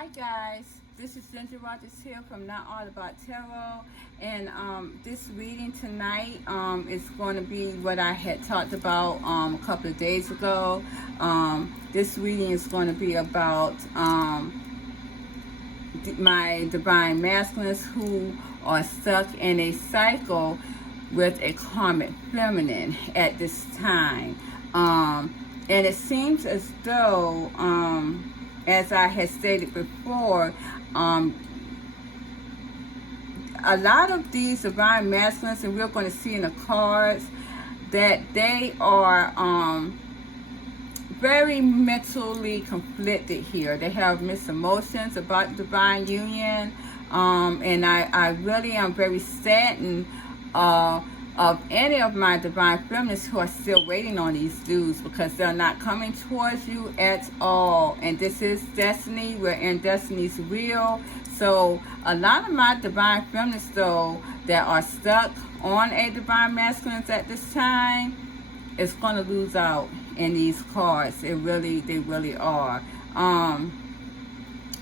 Hi guys, this is Ginger Rogers here from Not All About Tarot, and this reading tonight is going to be what I had talked about a couple of days ago. This reading is going to be about my divine masculines who are stuck in a cycle with a karmic feminine at this time. And it seems as though as I had stated before, a lot of these divine masculines, and we're going to see in the cards, that they are very mentally conflicted here. They have mixed emotions about divine union, and I really am very saddened of any of my divine feminists who are still waiting on these dudes, because they're not coming towards you at all. And this is destiny. We're in destiny's wheel. So a lot of my divine feminists, though, that are stuck on a divine masculine at this time, is going to lose out in these cards. They really are.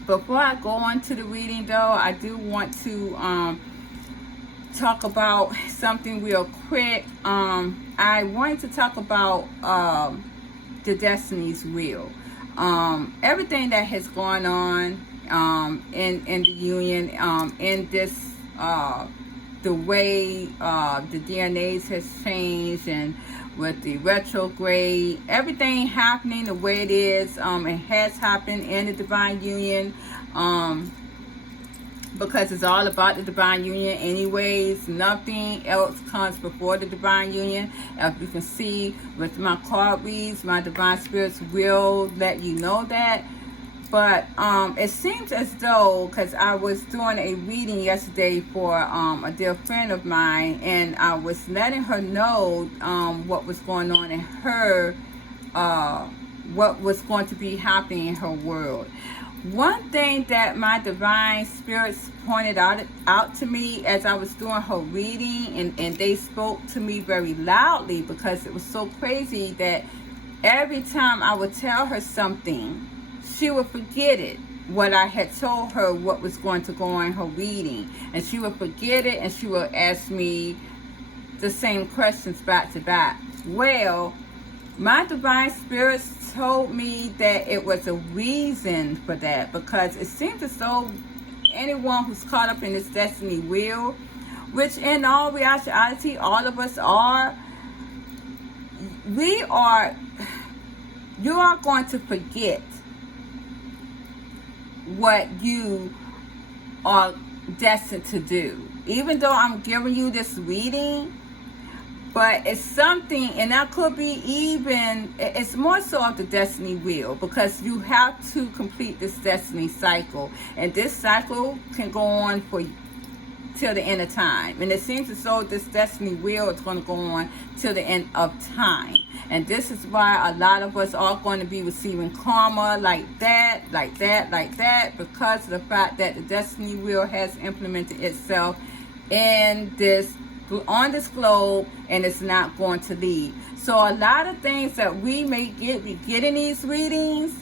Before I go on to the reading, though, I do want to talk about something real quick. I wanted to talk about the Destiny's Wheel. Everything that has gone on in the union, in this the way the DNAs has changed, and with the retrograde, everything happening the way it is. It has happened in the divine union. Because it's all about the divine union anyways. Nothing else comes before the divine union. As you can see with my card reads, my divine spirits will let you know that. But it seems as though, because I was doing a reading yesterday for a dear friend of mine, and I was letting her know what was going on in her, what was going to be happening in her world. One thing that my divine spirits pointed out to me as I was doing her reading, and they spoke to me very loudly, because it was so crazy that every time I would tell her something, she would forget it, what I had told her, what was going to go on in her reading. And she would forget it, and she would ask me the same questions back to back. Well, my divine spirits told me that it was a reason for that, because it seems as though anyone who's caught up in this destiny wheel, which in all reality all of us are, you are going to forget what you are destined to do. Even though I'm giving you this reading, but it's something, and that could be even, it's more so of the destiny wheel, because you have to complete this destiny cycle. And this cycle can go on for till the end of time. And it seems as though this destiny wheel is going to go on till the end of time. And this is why a lot of us are going to be receiving karma like that, because of the fact that the destiny wheel has implemented itself on this globe, and it's not going to leave. So a lot of things that we get in these readings,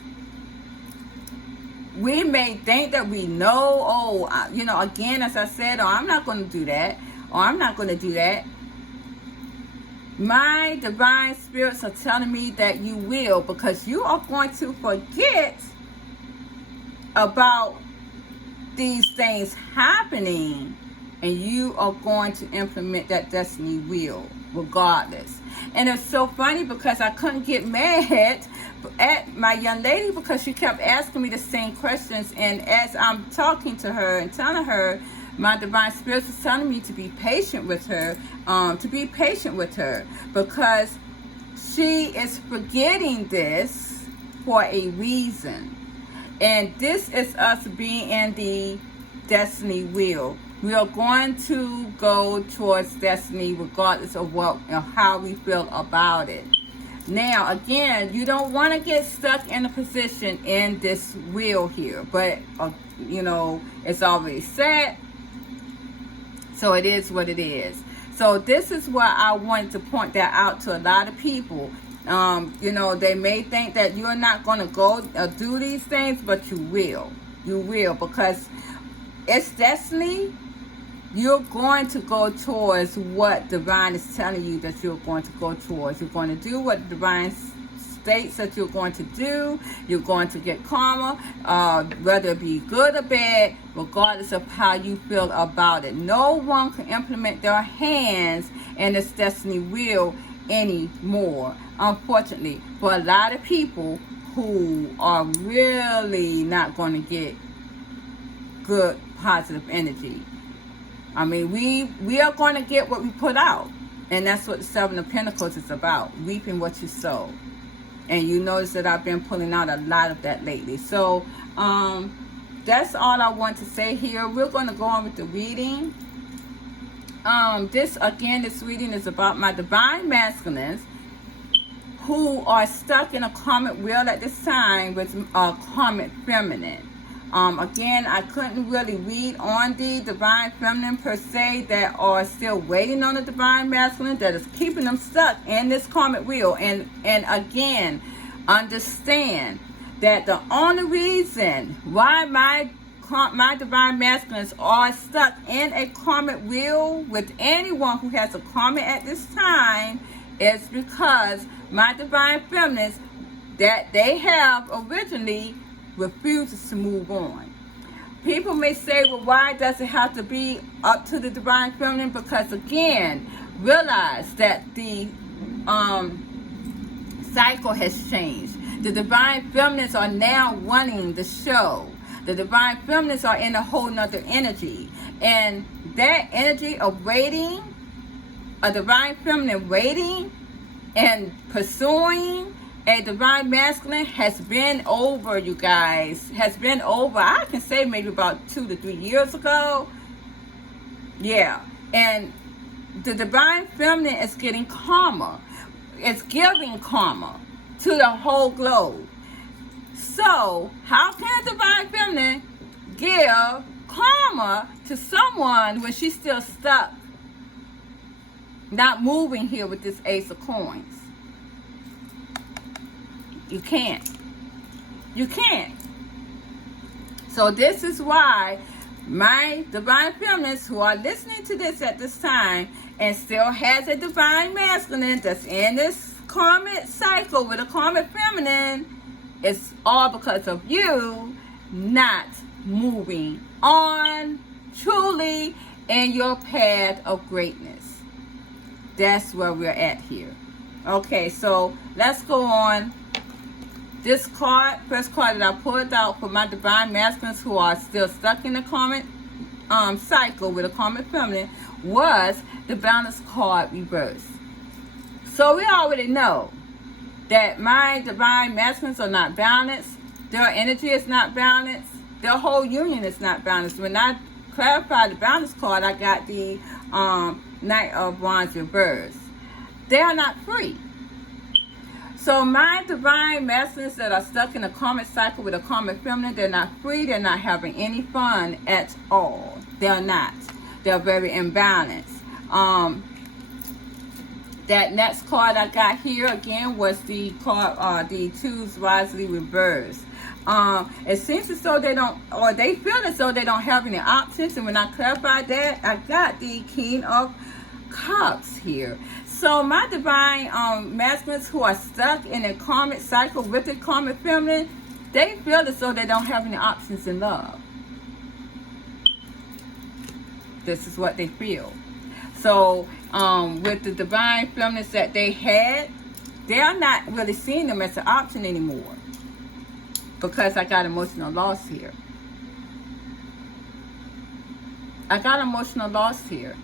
we may think that we know, again, as I said, I'm not going to do that, or I'm not going to do that. My divine spirits are telling me that you will, because you are going to forget about these things happening, and you are going to implement that destiny wheel regardless. And it's so funny, because I couldn't get mad at my young lady, because she kept asking me the same questions. And as I'm talking to her and telling her, my divine spirits was telling me to be patient with her, because she is forgetting this for a reason. And this is us being in the destiny wheel. We are going to go towards destiny regardless of how we feel about it. Now, again, you don't want to get stuck in a position in this wheel here. But, it's already set. So it is what it is. So this is why I wanted to point that out to a lot of people. They may think that you're not going to go do these things, but you will. You will, because it's destiny. You're going to go towards what divine is telling you that you're going to go towards. You're going to do what divine states that you're going to do. You're going to get karma, whether it be good or bad, regardless of how you feel about it. No one can implement their hands in this destiny wheel anymore, unfortunately, for a lot of people who are really not going to get good positive energy. I mean, we are going to get what we put out, and that's what the Seven of Pentacles is about, reaping what you sow. And you notice that I've been pulling out a lot of that lately. So that's all I want to say here. We're going to go on with the reading. This reading is about my divine masculines who are stuck in a karmic wheel at this time with a karmic feminine. Again, I couldn't really read on the divine feminine per se that are still waiting on the divine masculine that is keeping them stuck in this karmic wheel. And again, understand that the only reason why my divine masculines are stuck in a karmic wheel with anyone who has a karma at this time is because my divine feminines that they have originally refuses to move on. People may say, well, why does it have to be up to the divine feminine? Because again, realize that the cycle has changed. The divine feminines are now running the show. The divine feminines are in a whole nother energy. And that energy of waiting, a divine feminine waiting and pursuing a divine masculine has been over, you guys. Has been over, I can say maybe about 2 to 3 years ago. Yeah. And the divine feminine is getting karma. It's giving karma to the whole globe. So, how can a divine feminine give karma to someone when she's still stuck, not moving here with this Ace of Coins? You can't. You can't. So this is why my divine feminists who are listening to this at this time and still has a divine masculine that's in this karmic cycle with a karmic feminine, it's all because of you not moving on truly in your path of greatness. That's where we're at here. Okay, so let's go on. This card, first card that I pulled out for my divine masculines who are still stuck in the karmic cycle with a karmic feminine, was the balance card reverse. So we already know that my divine masculines are not balanced. Their energy is not balanced. Their whole union is not balanced. When I clarified the balance card, I got the Knight of Wands reverse. They are not free. So my divine masculines that are stuck in a karmic cycle with a karmic feminine, they're not free. They're not having any fun at all. They're not. They're very imbalanced. That next card I got here again was the card, the Choose Wisely reverse. It seems as though they don't, or they feel as though they don't have any options. And when I clarified that, I got the King of Cups here. So my divine masculines who are stuck in a karmic cycle with a karmic feminine, they feel as though they don't have any options in love. This is what they feel. So with the divine feminines that they had, they are not really seeing them as an option anymore. Because I got emotional loss here. I got emotional loss here.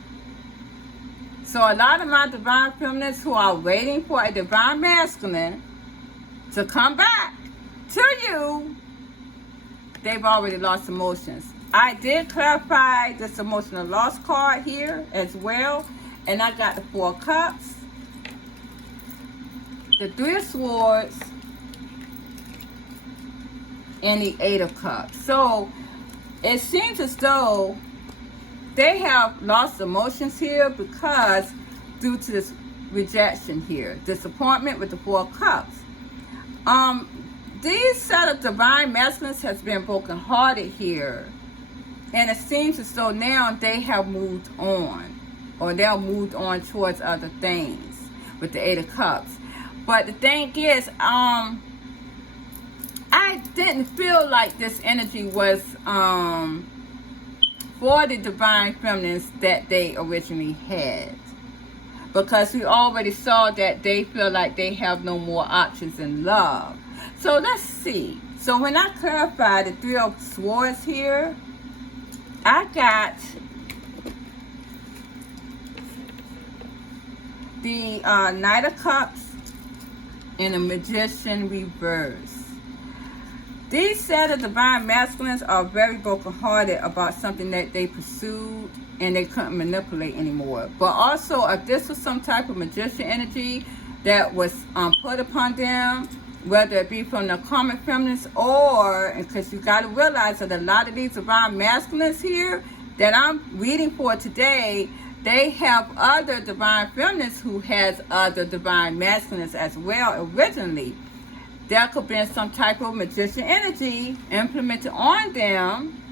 So a lot of my divine feminines who are waiting for a divine masculine to come back to you, they've already lost emotions. I did clarify this emotional loss card here as well. And I got the 4 Cups, the 3 of Swords, and the 8 of Cups. So it seems as though they have lost emotions here because due to this rejection here, disappointment with the 4 Cups. these set of divine masculines has been brokenhearted here. And it seems as though now they have moved on. Or they're moved on towards other things with the Eight of Cups. But the thing is, I didn't feel like this energy was for the divine feminines that they originally had. Because we already saw that they feel like they have no more options in love. So let's see. So when I clarify the Three of Swords here, I got the Knight of Cups and the Magician reverse. These set of divine masculines are very brokenhearted about something that they pursued and they couldn't manipulate anymore. But also, if this was some type of magician energy that was put upon them, whether it be from the karmic feminines or, because you got to realize that a lot of these divine masculines here that I'm reading for today, they have other divine feminines who has other divine masculines as well originally. There could be some type of magician energy implemented on them,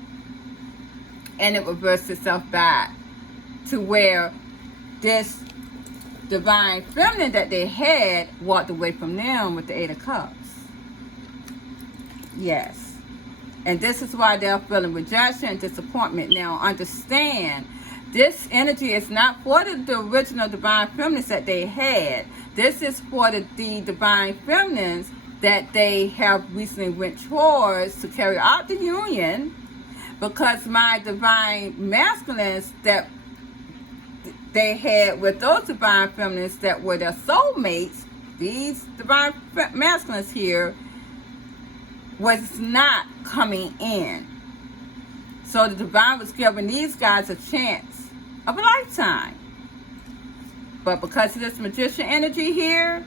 and it reversed itself back to where this divine feminine that they had walked away from them with the Eight of Cups. Yes. And this is why they're feeling rejection and disappointment. Now, understand, this energy is not for the original divine feminines that they had. This is for the divine feminines that they have recently went towards to carry out the union, because my divine masculines that they had with those divine feminines that were their soulmates, these divine masculines here, was not coming in. So the divine was giving these guys a chance of a lifetime. But because of this magician energy here,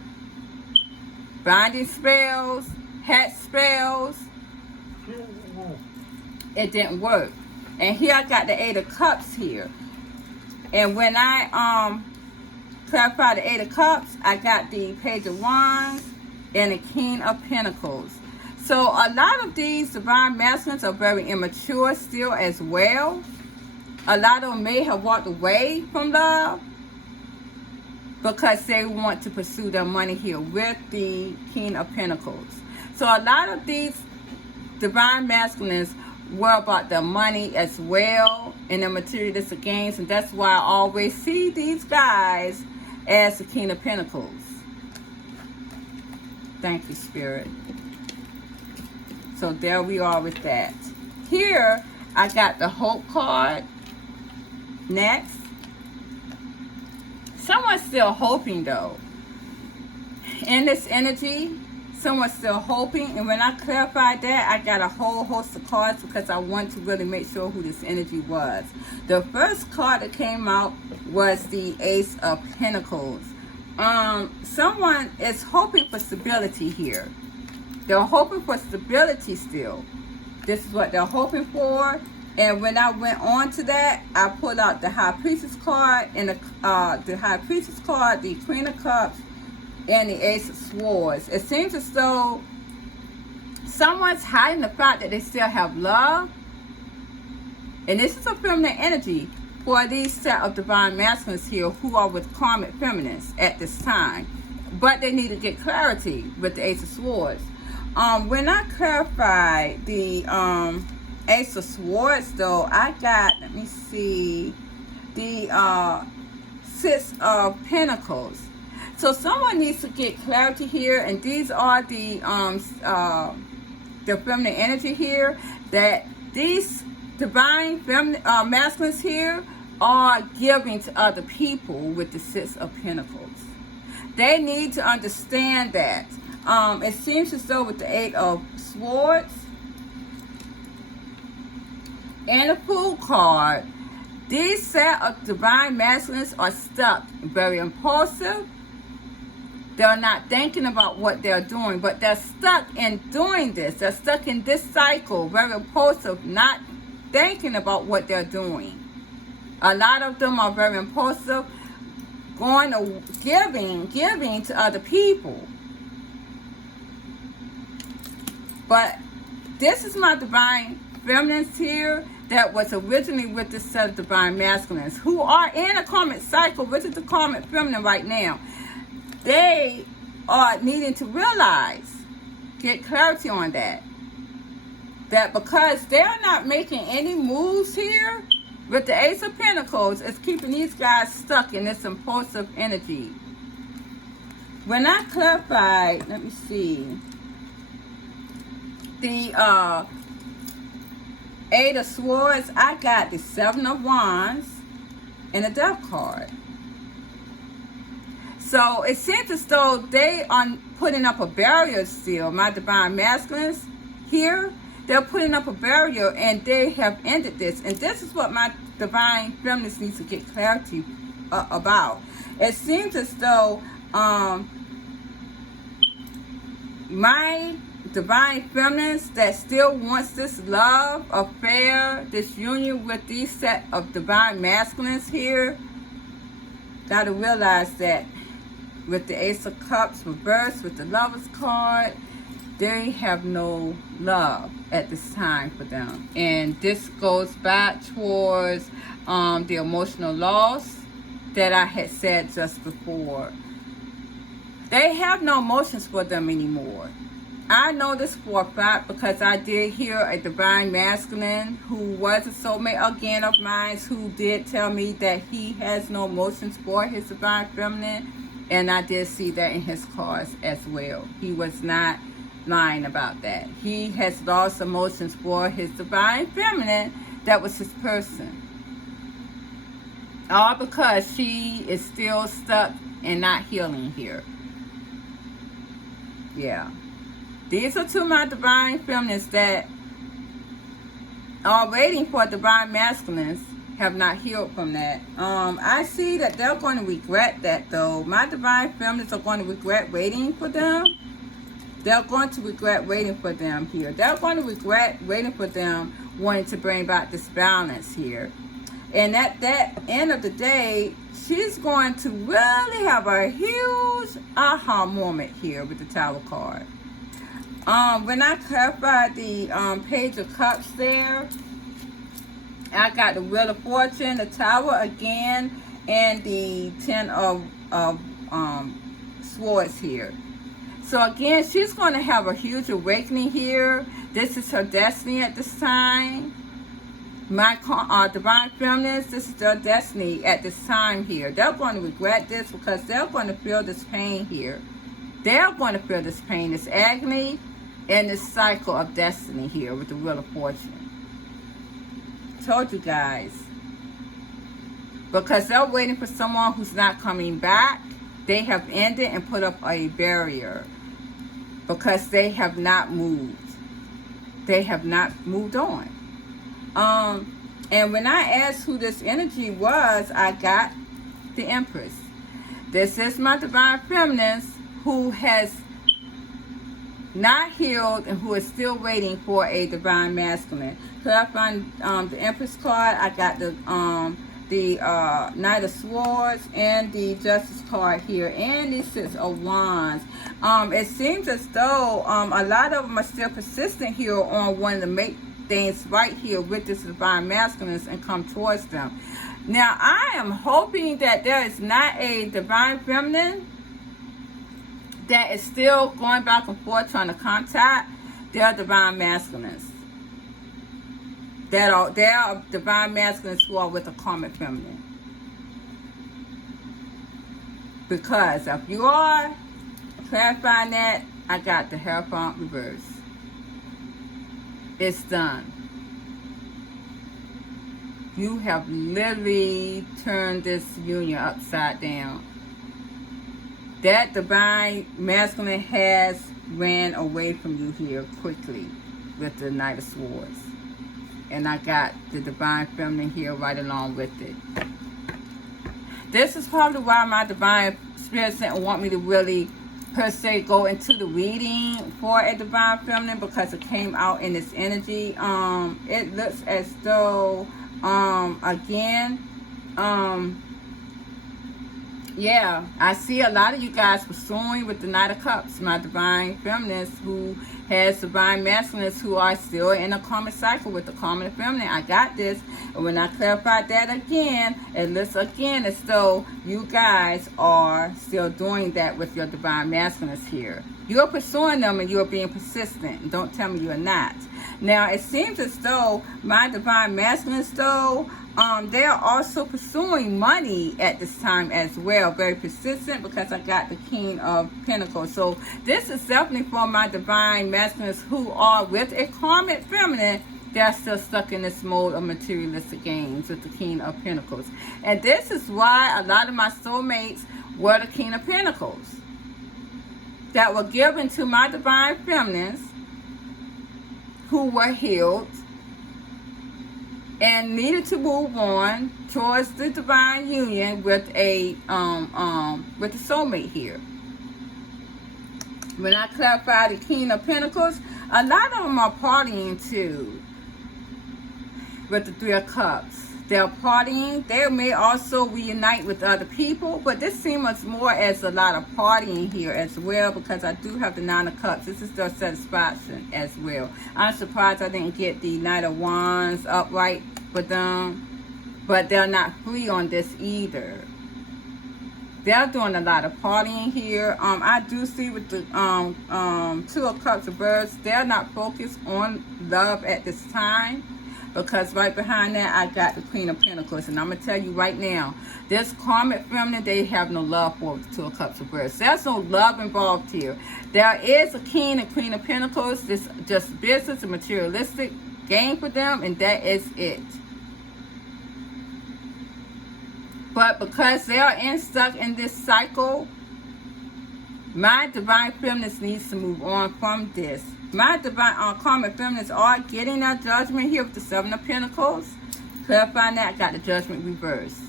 binding spells, hat spells, it didn't work. And here I got the Eight of Cups here. And when I clarify the Eight of Cups, I got the Page of Wands and the King of Pentacles. So a lot of these divine masculines are very immature still as well. A lot of them may have walked away from love because they want to pursue their money here with the King of Pentacles. So a lot of these divine masculines were about their money as well and their materialistic gains, and that's why I always see these guys as the King of Pentacles. Thank you, Spirit. So there we are with that. Here, I got the Hope card. Next. Someone's still hoping, though. In this energy, someone's still hoping. And when I clarified that, I got a whole host of cards because I want to really make sure who this energy was. The first card that came out was the Ace of Pentacles. Someone is hoping for stability here. They're hoping for stability still. This is what they're hoping for. And when I went on to that, I pulled out the High Priestess card and the High Priestess card, the Queen of Cups, and the Ace of Swords. It seems as though someone's hiding the fact that they still have love. And this is a feminine energy for these set of divine masculines here who are with karmic feminines at this time. But they need to get clarity with the Ace of Swords. When I clarify the Ace of Swords, though, I got, let me see, the Six of Pentacles. So someone needs to get clarity here, and these are the feminine energy here, that these divine feminine masculines here are giving to other people with the Six of Pentacles. They need to understand that. It seems as though with the Eight of Swords and the Fool card, these set of divine masculines are stuck, very impulsive. They're not thinking about what they're doing, but they're stuck in doing this. They're stuck in this cycle, very impulsive, not thinking about what they're doing. A lot of them are very impulsive, going to giving to other people. But this is my divine feminines here that was originally with this set of divine masculines who are in a karmic cycle, which is the karmic feminine right now. They are needing to realize, get clarity on that because they're not making any moves here with the Ace of Pentacles, it's keeping these guys stuck in this impulsive energy. When I clarified, let me see, the Eight of Swords, I got the Seven of Wands and the Death card. So it seems as though they are putting up a barrier still. My divine masculines here, they're putting up a barrier and they have ended this. And this is what my divine feminines need to get clarity about. It seems as though my divine feminines that still wants this love affair, this union with these set of divine masculines here, got to realize that with the Ace of Cups reversed with the Lovers card, they have no love at this time for them. And this goes back towards the emotional loss that I had said just before. They have no emotions for them anymore. I know this for a fact because I did hear a divine masculine who was a soulmate again of mine who did tell me that he has no emotions for his divine feminine. And I did see that in his cards as well. He was not lying about that. He has lost emotions for his divine feminine that was his person. All because she is still stuck and not healing here. Yeah. These are two of my divine feminines that are waiting for divine masculines, have not healed from that. I see that they're going to regret that though. My divine feminines are going to regret waiting for them. They're going to regret waiting for them here. They're going to regret waiting for them wanting to bring back this balance here. And at that end of the day, she's going to really have a huge aha moment here with the Tower card. When I clarified the Page of Cups there, I got the Wheel of Fortune, the Tower again, and the Ten of Swords here. So again, she's going to have a huge awakening here. This is her destiny at this time. My divine feminines, this is their destiny at this time here. They're going to regret this because they're going to feel this pain here. They're going to feel this pain, this agony, and this cycle of destiny here with the Wheel of Fortune. Told you guys. Because they're waiting for someone who's not coming back. They have ended and put up a barrier. Because they have not moved. They have not moved on. And when I asked who this energy was, I got the Empress. This is my divine feminines who has not healed and who is still waiting for a divine masculine. So I find the Empress card. I got the Knight of Swords and the Justice card here, and the Six of Wands. It seems as though a lot of them are still persistent here on wanting to make things right here with this divine masculines and come towards them. Now I am hoping that there is not a divine feminine that is still going back and forth trying to contact their divine masculines. There are divine masculines who are with a karmic feminine. Because if you are clarifying that, I got the Hierophant reverse. It's done. You have literally turned this union upside down. That divine masculine has ran away from you here quickly with the Knight of Swords. And I got the divine feminine here right along with it. This is probably why my divine spirits didn't want me to really per se go into the reading for a divine feminine, because it came out in this energy. It looks as though again Yeah, I see a lot of you guys pursuing with the Knight of Cups, my divine feminines who has divine masculines who are still in a karmic cycle with the karmic feminine. I got this. And when I clarified that again, it looks again as though you guys are still doing that with your divine masculines here. You're pursuing them and you're being persistent. And don't tell me you're not. Now, it seems as though my divine masculines, though, they are also pursuing money at this time as well. Very persistent because I got the King of Pentacles. So this is definitely for my divine masculines who are with a karmic feminine. They're still stuck in this mode of materialistic gains with the King of Pentacles. And this is why a lot of my soulmates were the King of Pentacles that were given to my divine feminines who were healed and needed to move on towards the divine union with a soulmate here. When I clarify the King of Pentacles, a lot of them are partying too with the Three of Cups. They're partying. They may also reunite with other people, but this seems more as a lot of partying here as well because I do have the Nine of Cups. This is their satisfaction as well. I'm surprised I didn't get the Knight of Wands upright with them, but they're not free on this either. They're doing a lot of partying here. I do see with the Two of Cups reversed, they're not focused on love at this time. Because right behind that, I got the Queen of Pentacles. And I'm going to tell you right now, this karmic feminine, they have no love for the Two of Cups reversed. There's no love involved here. There is a King and Queen of Pentacles. This just business and materialistic gain for them. And that is it. But because they are stuck in this cycle, my divine feminine needs to move on from this. My divine karmic feminines are getting their judgment here with the Seven of Pentacles. Clarifying that, I got the Judgment reversed.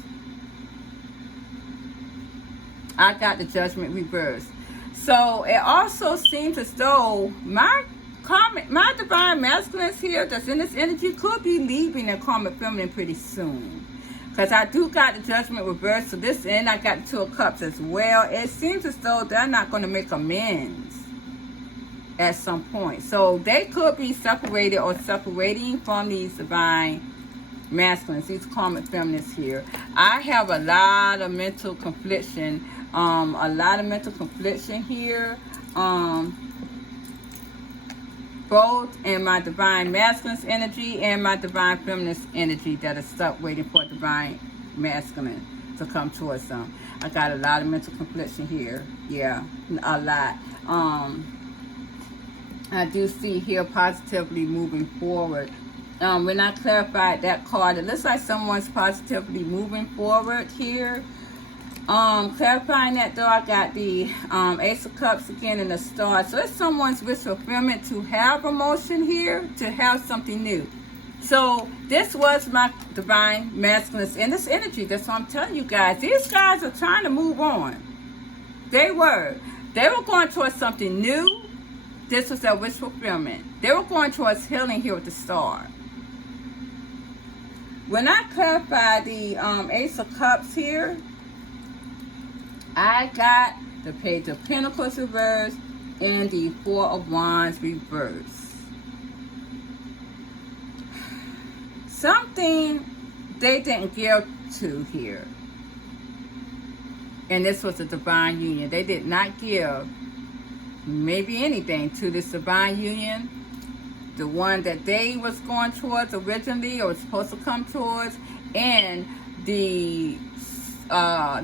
I got the Judgment reversed. So it also seems as though my divine masculines here that's in this energy could be leaving their karmic feminine pretty soon. Because I do got the Judgment reversed. So this end, I got the Two of Cups as well. It seems as though they're not going to make amends at some point. So they could be separated or separating from these divine masculines, these karmic feminines here. I have a lot of mental confliction. Here. Both in my divine masculine's energy and my divine feminine's energy that is stuck waiting for divine masculine to come towards them. I got a lot of mental confliction here. Yeah, a lot. I do see here positively moving forward. When I clarified that card, it looks like someone's positively moving forward here. Clarifying that though, I got the Ace of Cups again and the Star. So it's someone's wish fulfillment to have emotion here, to have something new. So this was my divine masculine in this energy. That's what I'm telling you guys. These guys are trying to move on. They were going towards something new. This was their wish fulfillment. They were going towards healing here with the Star. When I clarify the Ace of Cups here, I got the Page of Pentacles reversed and the Four of Wands reversed. Something they didn't give to here. And this was a divine union. They did not give maybe anything to this divine union, the one that they was going towards originally or was supposed to come towards, and the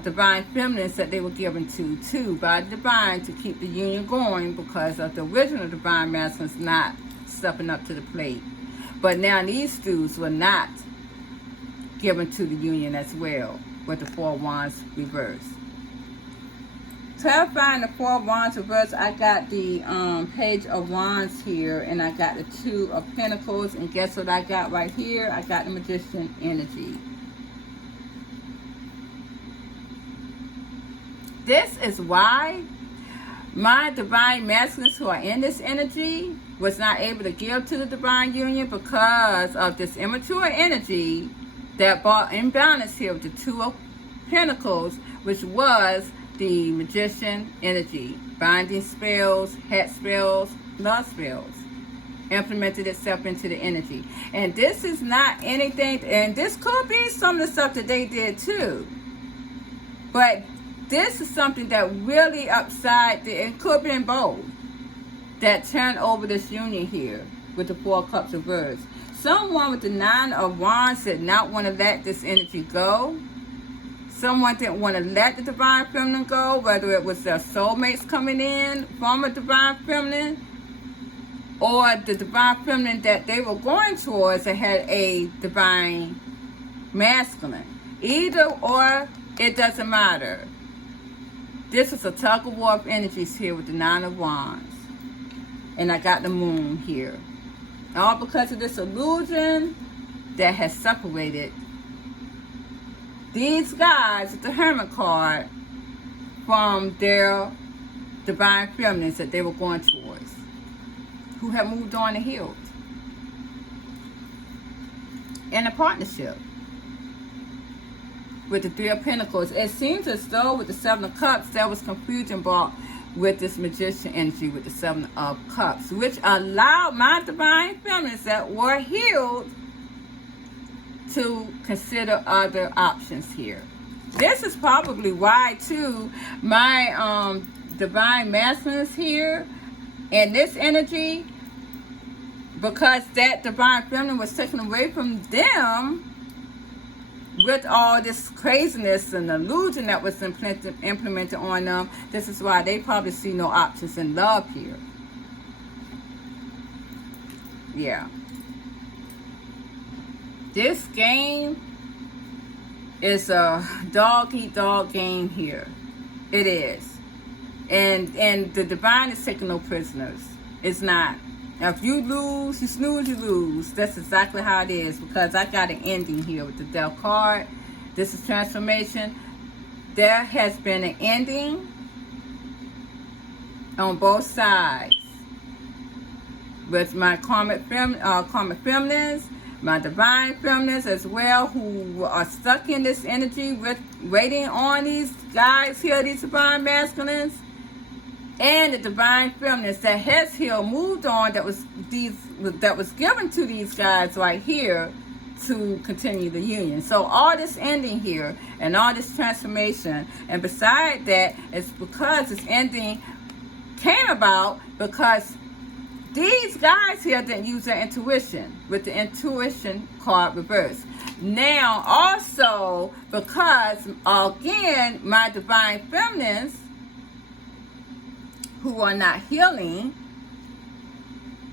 divine feminines that they were given to by the divine to keep the union going because of the original divine masculines not stepping up to the plate. But now these dudes were not given to the union as well with the Four of Wands reversed. Clarifying the Four of Wands reverse, I got the Page of Wands here, and I got the Two of Pentacles, and guess what I got right here? I got the Magician energy. This is why my divine masculines who are in this energy was not able to give to the divine union because of this immature energy that brought imbalance here with the Two of Pentacles, which was the magician energy, binding spells, head spells, love spells, implemented itself into the energy. And this is not anything, and this could be some of the stuff that they did too. But this is something that really upside, it could be in bold, that turned over this union here with the Four Cups of Reverse. Someone with the Nine of Wands did not want to let this energy go. Someone didn't want to let the Divine Feminine go, whether it was their soulmates coming in from a Divine Feminine, or the Divine Feminine that they were going towards that had a Divine Masculine. Either or, it doesn't matter. This is a tug of war of energies here with the Nine of Wands. And I got the Moon here. All because of this illusion that has separated these guys with the Hermit card from their Divine Feminines that they were going towards, who have moved on and healed. In a partnership with the Three of Pentacles, it seems as though with the Seven of Cups, there was confusion brought with this magician energy with the Seven of Cups, which allowed my Divine Feminines that were healed to consider other options here. This is probably why too my Divine Masculines here and this energy, because that Divine Feminine was taken away from them with all this craziness and illusion that was implemented on them. This is why they probably see no options in love here. Yeah. This game is a dog-eat-dog game here. It is. And the Divine is taking no prisoners. It's not. If you lose, you snooze, you lose. That's exactly how it is, because I got an ending here with the Death card. This is transformation. There has been an ending on both sides with my Karmic Feminines, my Divine Feminines as well, who are stuck in this energy with waiting on these guys here, these Divine Masculines, and the Divine Feminines that has healed, moved on, that was given to these guys right here to continue the union. So all this ending here and all this transformation, and beside that, it's because this ending came about because these guys here didn't use their intuition with the intuition card reversed. Now also because again my Divine Feminines who are not healing,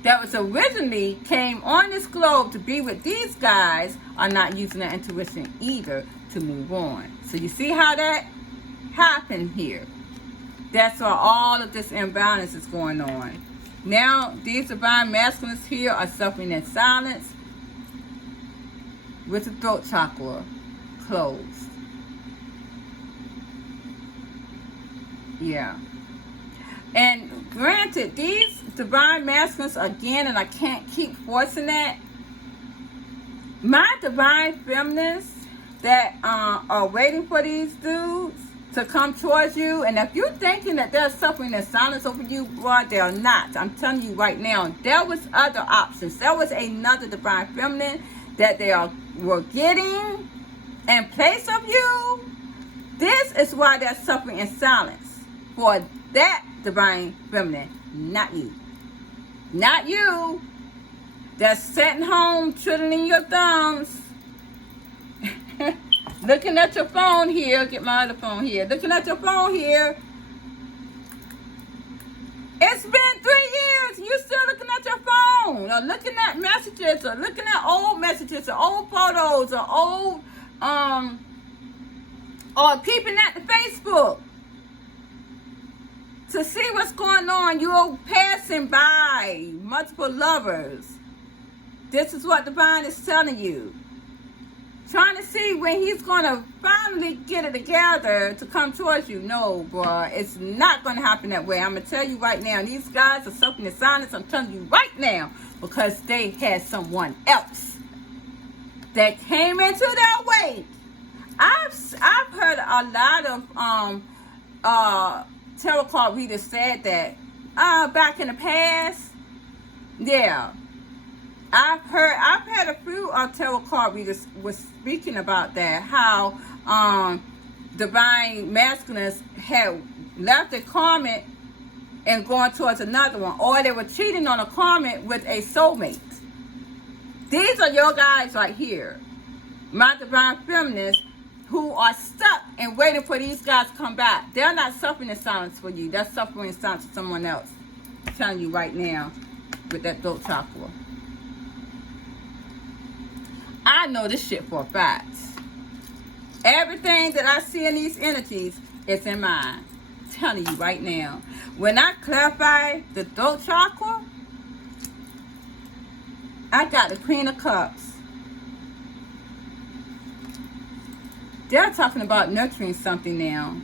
that was originally came on this globe to be with these guys, are not using their intuition either to move on. So you see how that happened here. That's why all of this imbalance is going on. Now these Divine Masculines here are suffering in silence with the throat chakra closed. Yeah. And granted, these Divine Masculines, again, and I can't keep forcing that, my Divine Feminines that are waiting for these dudes to come towards you, and if you're thinking that they're suffering in silence over you, boy, they're not. I'm telling you right now, there was other options. There was another Divine Feminine that they were getting in place of you. This is why they're suffering in silence for that Divine Feminine, not you. Not you. That's sitting home twiddling your thumbs. Looking at your phone here. Get my other phone here. Looking at your phone here. It's been 3 years. You're still looking at your phone. Or looking at messages. Or looking at old messages. Or old photos. Or old, or peeping at the Facebook to see what's going on. You're passing by multiple lovers. This is what Divine is telling you. Trying to see when he's going to finally get it together to come towards you. No, boy, it's not going to happen that way. I'm going to tell you right now. These guys are suffering in silence. I'm telling you right now. Because they had someone else that came into their way I've heard a lot of tarot card readers said that back in the past. Yeah, I've had a few tarot card readers was speaking about that, how divine masculines had left a karmic and going towards another one, or they were cheating on a karmic with a soulmate. These are your guys right here, my divine feminists, who are stuck and waiting for these guys to come back. They're not suffering in silence for you. They're suffering in silence for someone else. I'm telling you right now, with that throat chakra. I know this shit for a fact. Everything that I see in these energies is in mine. I'm telling you right now. When I clarify the throat chakra, I got the Queen of Cups. They're talking about nurturing something now.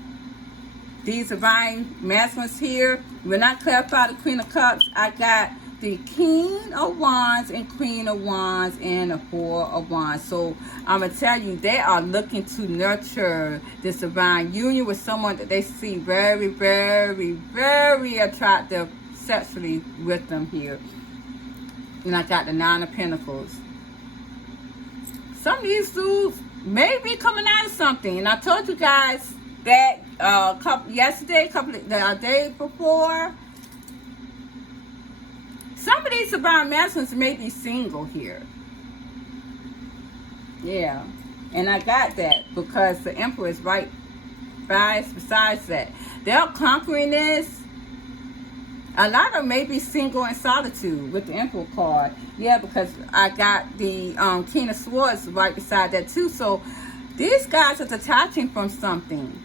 These divine masculines here. When I clarify the Queen of Cups, I got the King of Wands and Queen of Wands and the Four of Wands. So I'm going to tell you, they are looking to nurture this divine union with someone that they see very, very, very attractive sexually with them here. And I got the Nine of Pentacles. Some of these dudes may be coming out of something. And I told you guys that the day before, some of these divine masculines may be single here. Yeah. And I got that because the Emperor is right besides that. They're conquering this. A lot of them may be single in solitude with the Emperor card. Yeah, because I got the King of Swords right beside that too. So these guys are detaching from something.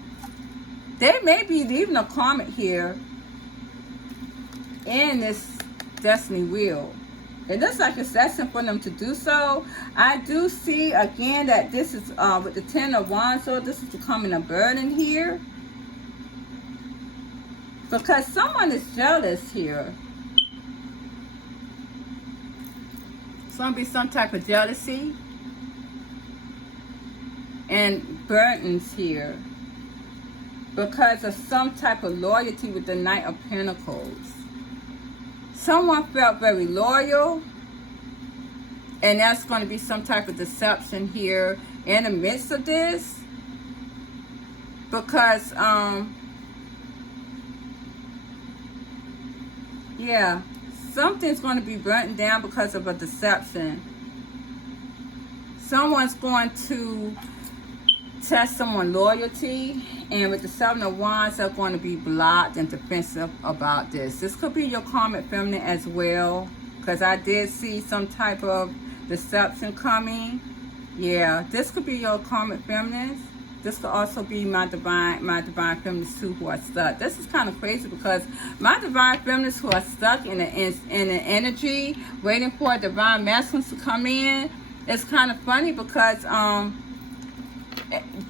They may be leaving a karmic here in this destiny wheel. It looks like it's destined for them to do so. I do see again that this is with the Ten of Wands, so this is becoming a burden here. Because someone is jealous here. It's going to be some type of jealousy and burdens here because of some type of loyalty with the Knight of Pentacles. Someone felt very loyal, and that's going to be some type of deception here in the midst of this because yeah, something's going to be burnt down because of a deception. Someone's going to test someone's loyalty, and with the Seven of Wands, they're going to be blocked and defensive about this. This could be your karmic feminine as well, because I did see some type of deception coming. Yeah, this could be your karmic feminines. This could also be my divine feminists too, who are stuck. This is kind of crazy because my divine feminists who are stuck in an energy waiting for a divine masculine to come in. It's kind of funny because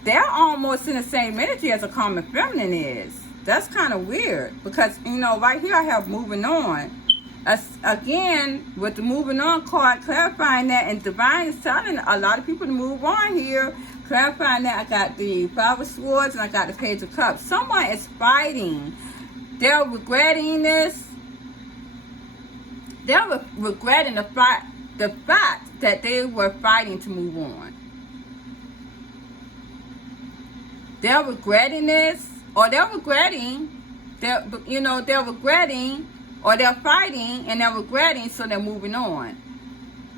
they're almost in the same energy as a karmic feminine is. That's kind of weird because, you know, right here I have moving on. Again, with the moving on card, clarifying that, and divine is telling a lot of people to move on here. Clarifying that, I got the Five of Swords and I got the Page of Cups. Someone is fighting. They're regretting this. They're regretting the fact that they were fighting to move on. They're regretting this, or they're regretting. They're regretting, or they're fighting and they're regretting, so they're moving on.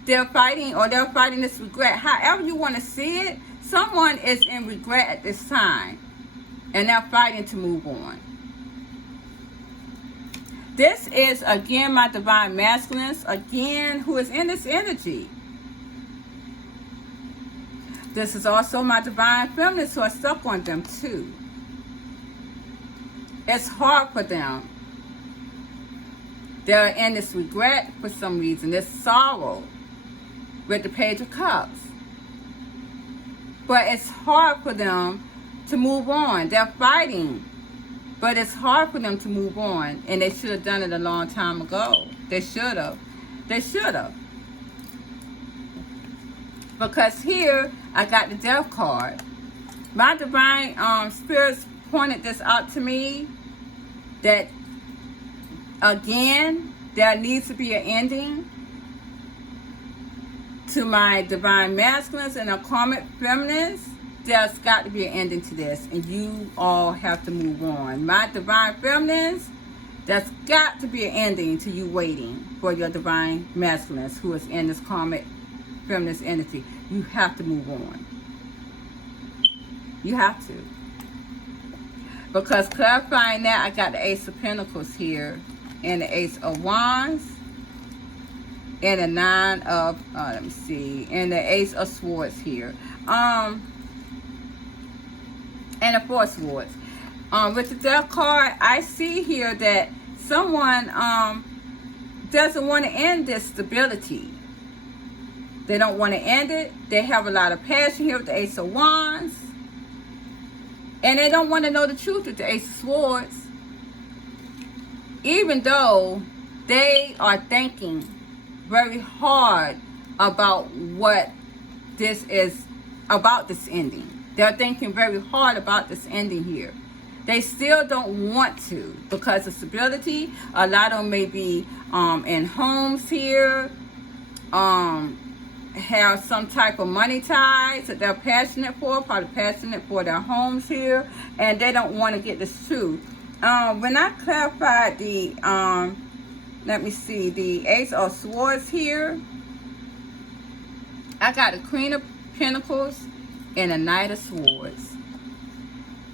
They're fighting, or they're fighting this regret. However you want to see it. Someone is in regret at this time, and they're fighting to move on. This is, again, my divine masculines, again, who is in this energy. This is also my divine feminines who are stuck on them, too. It's hard for them. They're in this regret for some reason, this sorrow with the Page of Cups. But it's hard for them to move on. They're fighting. But it's hard for them to move on. And they should have done it a long time ago. They should have. They should have. Because here, I got the Death card. My divine spirits pointed this out to me, that again, there needs to be an ending to my divine masculines and a karmic feminines. There's got to be an ending to this, and you all have to move on. My divine feminines, there's got to be an ending to you waiting for your divine masculines who is in this karmic feminist energy. You have to move on. You have to. Because clarifying that, I got the Ace of Pentacles here, and the Ace of Wands, and the Nine of, let me see, and the Ace of Swords here. And the Four Swords. With the Death card, I see here that someone doesn't want to end this stability. They don't want to end it. They have a lot of passion here with the Ace of Wands. And they don't want to know the truth with the Ace of Swords. Even though they are thinking very hard about what this is, about this ending. They're thinking very hard about this ending here. They still don't want to because of stability. A lot of them may be in homes here, have some type of money ties that they're passionate for, probably passionate for their homes here, and they don't want to get this truth. When I clarified the, let me see, the Ace of Swords here, I got the Queen of Pentacles and a Knight of Swords.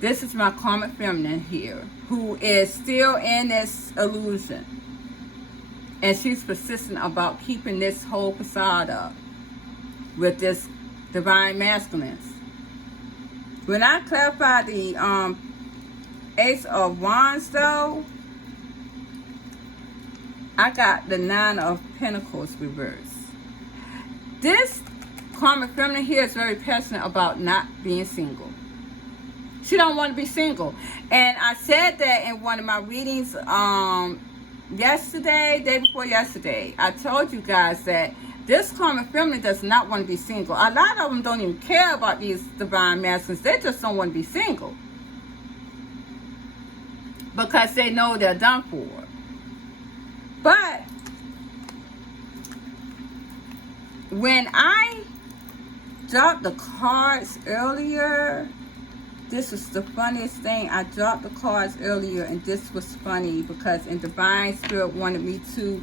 This is my karmic feminine here, who is still in this illusion. And she's persistent about keeping this whole facade up with this divine masculines. When I clarify the Ace of Wands though, I got the Nine of Pentacles reversed. This karmic feminine here is very passionate about not being single. She don't want to be single. And I said that in one of my readings yesterday, day before yesterday. I told you guys that this karmic feminine does not want to be single. A lot of them don't even care about these divine masculines. They just don't want to be single. Because they know they're done for. But when I dropped the cards earlier, this was the funniest thing. I dropped the cards earlier, and this was funny because in Divine Spirit wanted me to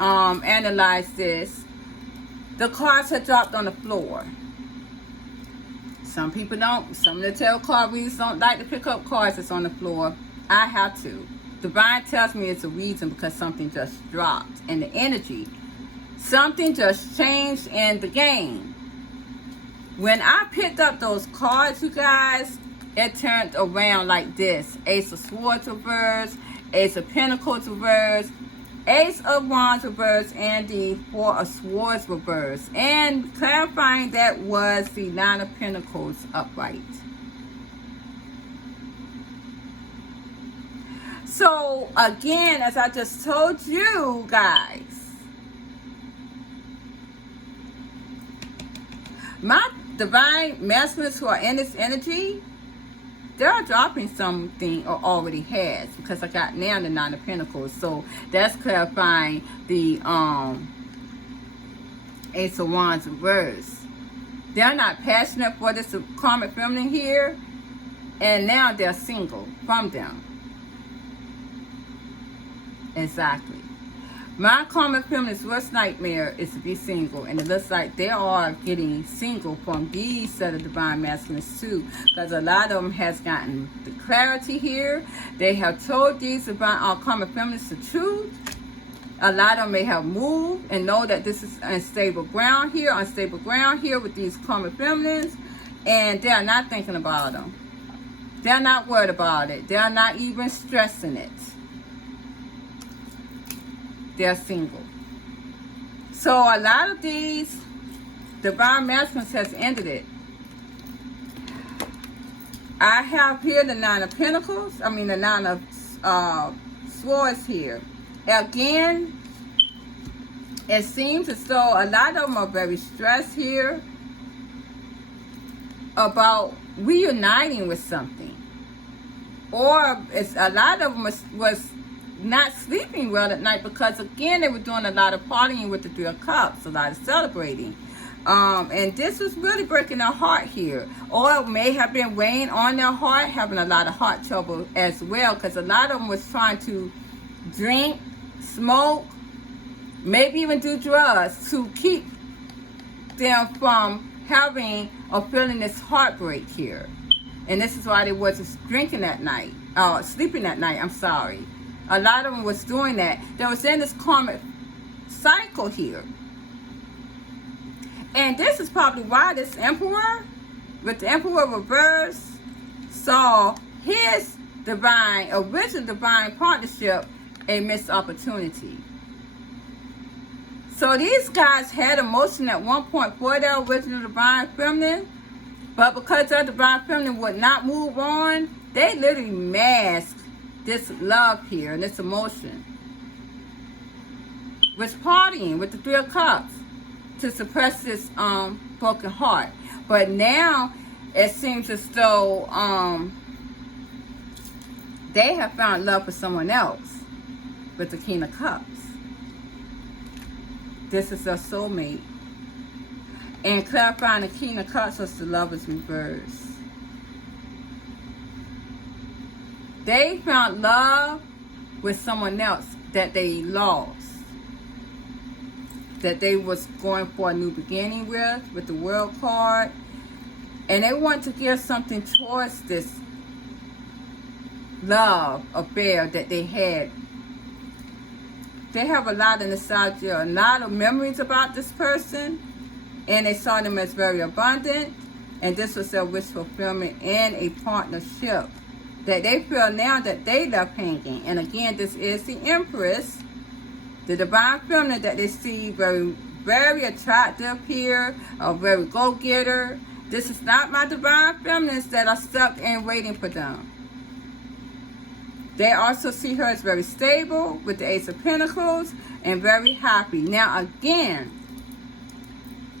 analyze this. The cards had dropped on the floor. Some people don't. Some of the tarot card readers don't like to pick up cards that's on the floor. I have to. Divine tells me it's a reason because something just dropped in the energy. Something just changed in the game. When I picked up those cards, you guys, it turned around like this. Ace of Swords reversed, Ace of Pentacles reversed, Ace of Wands reversed, and the Four of Swords reversed. And clarifying that was the Nine of Pentacles upright. So, again, as I just told you guys, my divine masculines who are in this energy, they're dropping something or already has, because I got now the Nine of Pentacles. So that's clarifying the Ace of Wands reverse. They're not passionate for this karmic feminine here, and now they're single from them. Exactly. My karmic feminist's worst nightmare is to be single, and it looks like they are getting single from these set of divine masculines too, because a lot of them has gotten the clarity here. They have told these divine karmic feminists the truth. A lot of them may have moved and know that this is unstable ground here with these karmic feminines, and they are not thinking about them. They're not worried about it. They're not even stressing it. They're single. So a lot of these divine masculines has ended it. I have here the Nine of Pentacles. I mean the Nine of Swords here. Again, it seems as though a lot of them are very stressed here about reuniting with something. Or a lot of them was not sleeping well at night because, again, they were doing a lot of partying with the Three of Cups, a lot of celebrating. And this was really breaking their heart here. Or it may have been weighing on their heart, having a lot of heart trouble as well, because a lot of them was trying to drink, smoke, maybe even do drugs to keep them from having or feeling this heartbreak here. And this is why they wasn't drinking that night, sleeping that night, I'm sorry. A lot of them was doing that. They was in this karmic cycle here. And this is probably why this emperor, with the emperor reverse, saw his original divine partnership a missed opportunity. So these guys had emotion at one point for their original divine feminine, but because their divine feminine would not move on, they literally masked this love here and this emotion with partying with the Three of Cups to suppress this broken heart. But now it seems as though they have found love for someone else with the King of Cups. This is their soulmate. And clarifying the King of Cups was the Lover's reverse. They found love with someone else that they lost, that they was going for a new beginning with the World card. And they want to give something towards this love affair that they had. They have a lot of nostalgia, a lot of memories about this person, and they saw them as very abundant, and this was their wish fulfillment and a partnership that they feel now that they left hanging. And again, this is the Empress, the divine feminine that they see very, very attractive here, a very go-getter. This is not my divine feminines that are stuck and waiting for them. They also see her as very stable with the Ace of Pentacles and very happy. Now again,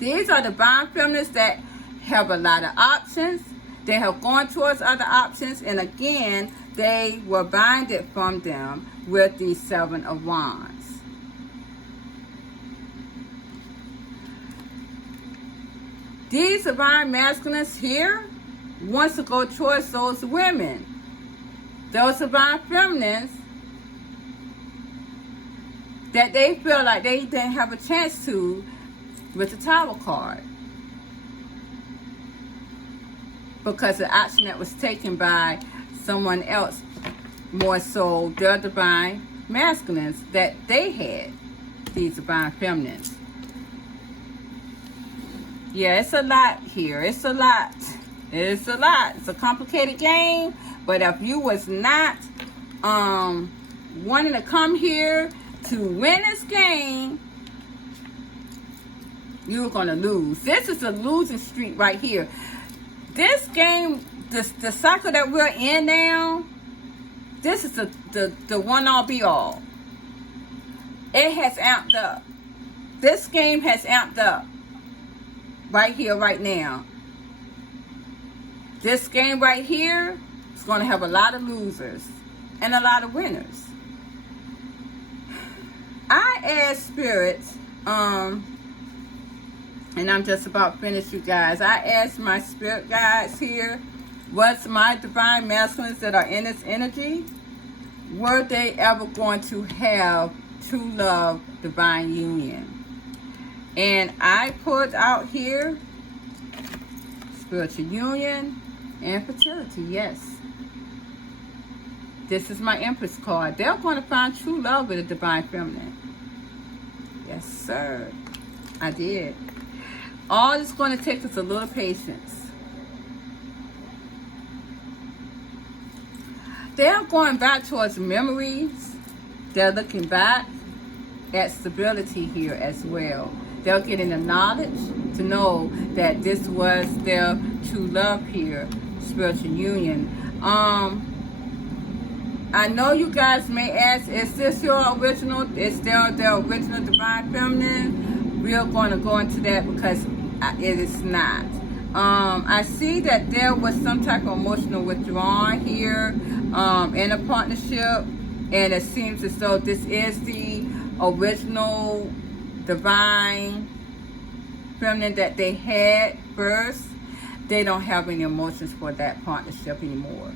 these are divine feminines that have a lot of options. They have gone towards other options, and again, they were binded from them with the Seven of Wands. These divine masculines here wants to go towards those women. Those divine feminines that they feel like they didn't have a chance to with the Tower card, because the action that was taken by someone else, more so their divine masculines that they had, these divine feminines. Yeah, it's a lot here. It's a lot. It's a lot. It's a complicated game. But if you was not wanting to come here to win this game, you were going to lose. This is a losing streak right here. This game, the cycle that we're in now, this is the one-all be-all. It has amped up. This game has amped up right here, right now. This game right here is going to have a lot of losers and a lot of winners. I asked spirits, and I'm just about finished, you guys. I asked my spirit guides here, what's my divine masculines that are in this energy? Were they ever going to have true love, divine union? And I put out here spiritual union and fertility, yes. This is my Empress card. They're going to find true love with a divine feminine. Yes, sir. I did. All it's going to take is a little patience. They're going back towards memories. They're looking back at stability here as well. They're getting the knowledge to know that this was their true love here, spiritual union. I know you guys may ask, is this your original? Is there the original divine feminine? We are going to go into that because it is not. I see that there was some type of emotional withdrawal here in a partnership, and it seems as though this is the original divine feminine that they had first. They don't have any emotions for that partnership anymore.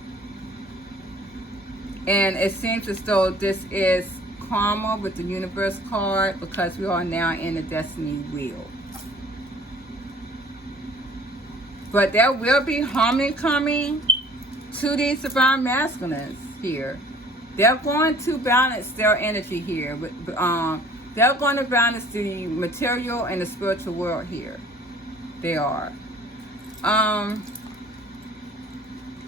And it seems as though this is karma with the universe card, because we are now in the destiny wheel. But there will be harmony coming to these divine masculines here. They're going to balance their energy here. They're going to balance the material and the spiritual world here. They are.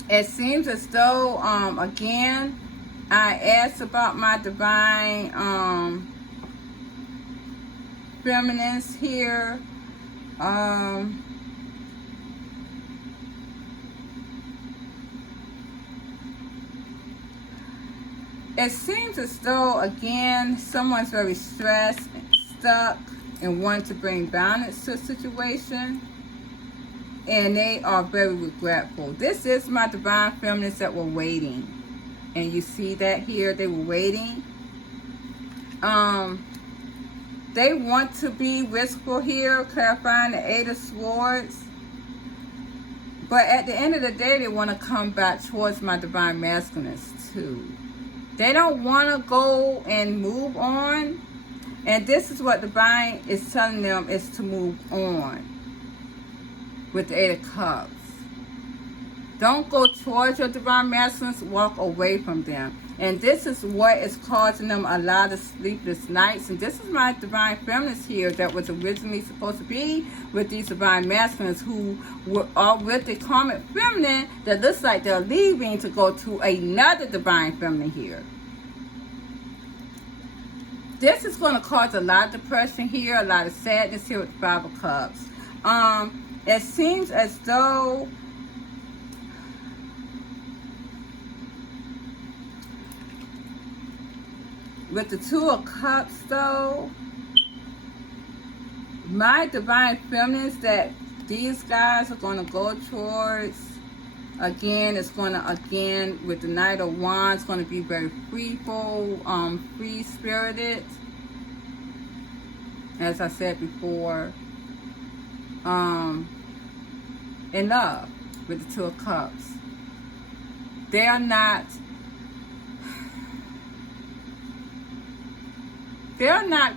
It seems as though, again, I asked about my divine feminines here. It seems as though, again, someone's very stressed, stuck, and want to bring balance to a situation. And they are very regretful. This is my divine feminines that were waiting. And you see that here, they were waiting. They want to be wistful here, clarifying the Eight of Swords. But at the end of the day, they want to come back towards my divine masculines too. They don't want to go and move on. And this is what divine is telling them, is to move on with the Eight of Cups. Don't go towards your divine masculines, walk away from them. And this is what is causing them a lot of sleepless nights. And this is my divine feminines here that was originally supposed to be with these divine masculines, who are with the karmic feminine that looks like they're leaving to go to another divine feminine here. This is going to cause a lot of depression here, a lot of sadness here with the Five of Cups. It seems as though with the Two of Cups, though, my divine feminines that these guys are going to go towards, again, it's going to, again, with the Knight of Wands, going to be very freeful, free-spirited, as I said before, in love with the Two of Cups. They are not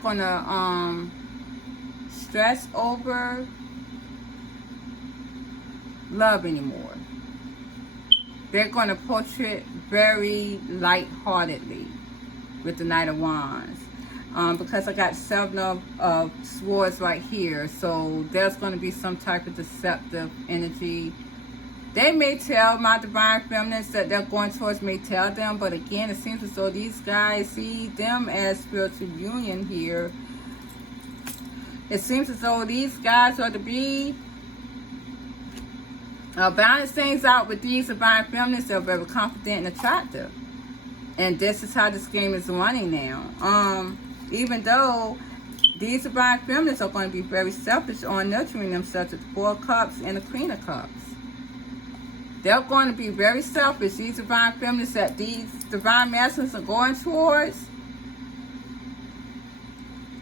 going to stress over love anymore. They're going to approach it very lightheartedly with the Knight of Wands. Because I got Seven of Swords right here. So there's going to be some type of deceptive energy. They may tell my divine feminines that they're going towards, may tell them. But again, it seems as though these guys see them as spiritual union here. It seems as though these guys are to be balance things out with these divine feminines. They're very confident and attractive. And this is how this game is running now. Even though these divine feminines are going to be very selfish on nurturing themselves with the Four of Cups and the Queen of Cups. They're going to be very selfish. These divine feminines that these divine masculines are going towards,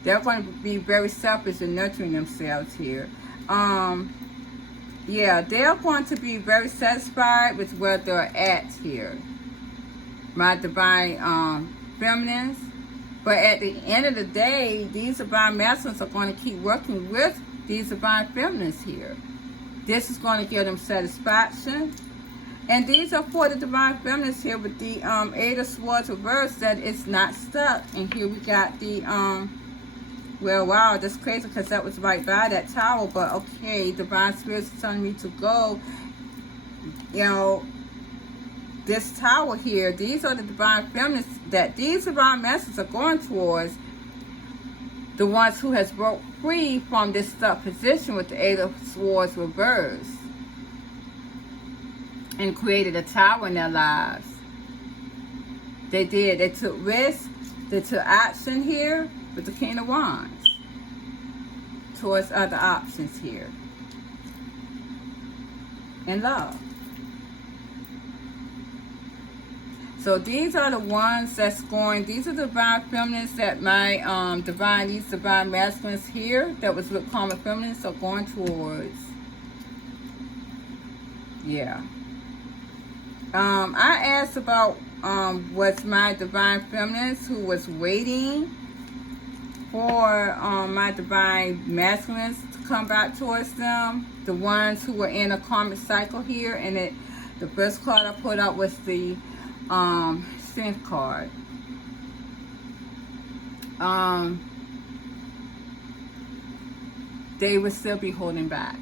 they're going to be very selfish in nurturing themselves here. Yeah, they're going to be very satisfied with where they're at here, my divine feminines. But at the end of the day, these divine masculines are going to keep working with these divine feminines here. This is going to give them satisfaction. And these are for the divine feminines here with the Eight of Swords reversed, that it's not stuck. And here we got the, well, wow, that's crazy because that was right by that tower. But okay, divine spirits is telling me to go, you know, this tower here. These are the divine feminists that these divine masters are going towards, the ones who has broke free from this stuck position with the Eight of Swords reversed and created a tower in their lives. They did. They took risks. They took action here with the King of Wands towards other options here. and love. So these are the ones that's going, these are the divine feminines that my these divine masculines here that was with karmic feminines are going towards. Yeah. I asked about what's my divine feminines who was waiting for my divine masculines to come back towards them. The ones who were in a karmic cycle here, and the first card I put up was the strength card. They would still be holding back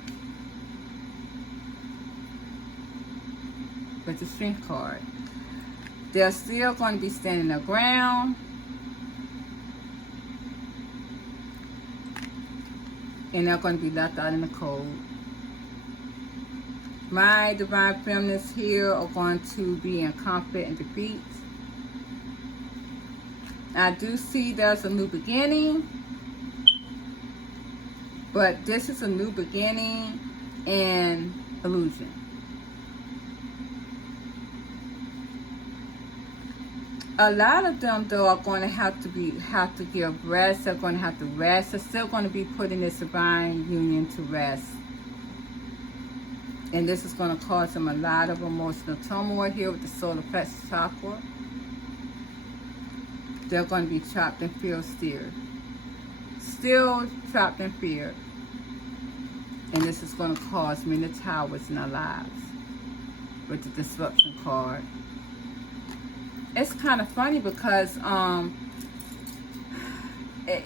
with the strength card. They're still going to be standing their ground, and they're going to be left out in the cold. My divine feminines here are going to be in conflict and defeat. I do see there's a new beginning, but this is a new beginning and illusion. A lot of them, though, are going to have to give rest. They're going to have to rest. They're still going to be putting this divine union to rest. And this is going to cause them a lot of emotional turmoil here with the solar plexus chakra. They're going to be trapped in fear still trapped in fear. And this is going to cause many towers in our lives with the disruption card. It's kind of funny because,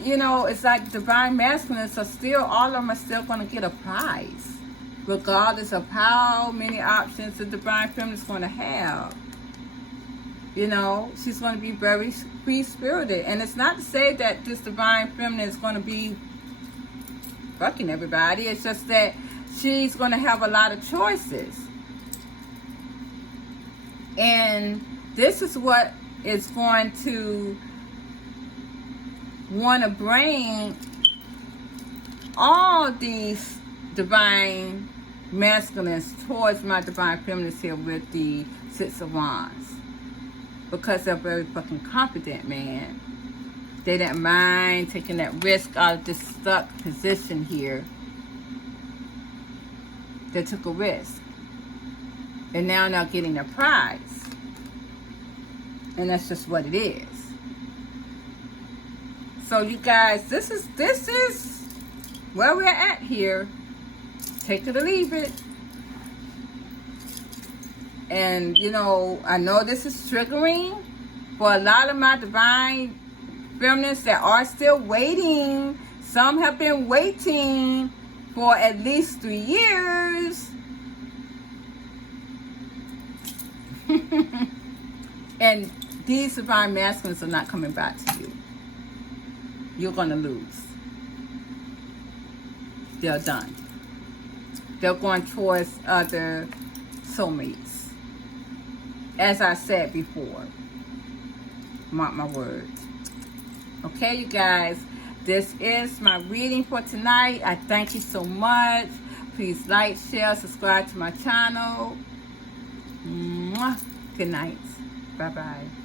you know, it's like divine masculines are still, all of them are still going to get a prize. Regardless of how many options the divine feminine is going to have. You know, she's going to be very free-spirited. And it's not to say that this divine feminine is going to be fucking everybody. It's just that she's going to have a lot of choices. And this is what is going to want to bring all these divine masculines towards my divine feminines here with the Six of Wands, because they're very fucking confident, man. They didn't mind taking that risk out of this stuck position here. They took a risk, and now they're getting their prize, and that's just what it is. So you guys, this is where we're at here. Take it or leave it. And, you know, I know this is triggering for a lot of my divine feminines that are still waiting. Some have been waiting for at least 3 years. And these divine masculines are not coming back to you. You're going to lose. They're done. They're going towards other soulmates. As I said before. Mark my words. Okay, you guys. This is my reading for tonight. I thank you so much. Please like, share, subscribe to my channel. Mwah. Good night. Bye-bye.